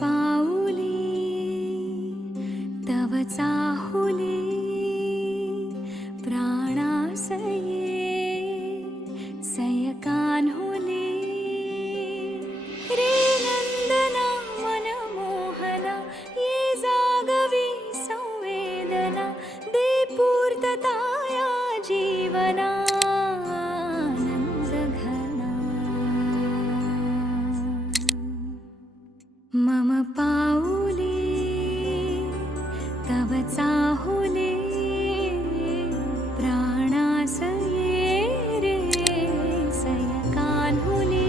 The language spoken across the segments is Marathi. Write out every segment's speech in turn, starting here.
पाऊली तव चाहुली प्राणासये सयकान्हुली रे नंदना मनमोहना ये जागवी संवेदना दे पूर्तता या जीवना आनंदघना मम पाऊली तव चाहुली प्राणासये रे सयकान्हुली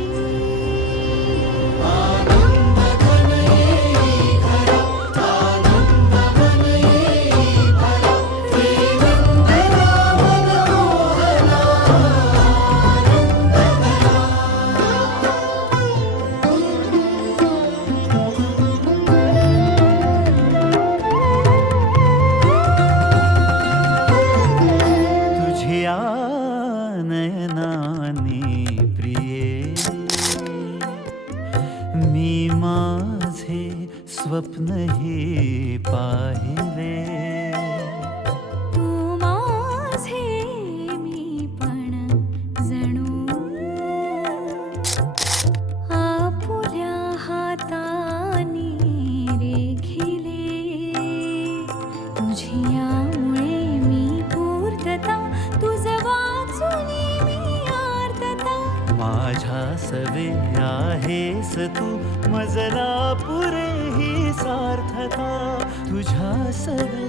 तुझ्या नयनानी प्रिये मी माझे स्वप्न हे पाहिले तू माझे मी पण जणू आपुल्या हातानी रेखिले तुझियामुळे मी पूर्तता तुझ वाचुनी मी आर्तता माझ्या सवे आहेस तू मजला पुरे ही सार्थता तुझ्या सवे